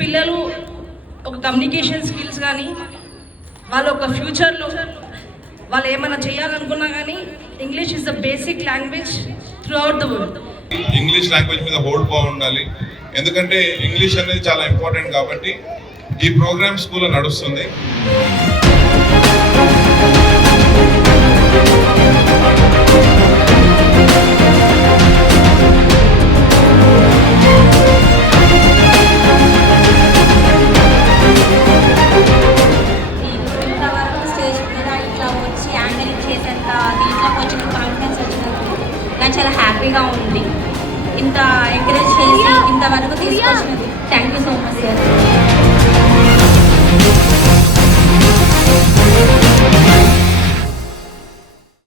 పిల్లలు ఒక communication skills కానీ వాళ్ళ ఒక ఫ్యూచర్లో వాళ్ళు ఏమైనా చేయాలనుకున్నా కానీ English is the basic language through out the world. English language మీద హోల్డ్ బాగుండాలి, ఎందుకంటే ఇంగ్లీష్ అనేది చాలా ఇంపార్టెంట్ కాబట్టి ఈ ప్రోగ్రామ్ స్కూల్లో నడుస్తుంది. నాకు చాలా హ్యాపీగా ఉంది. ఇంత ఎంకరేజ్ చేసి ఇంతవరకు తీసుకొచ్చినది thank you so much sir.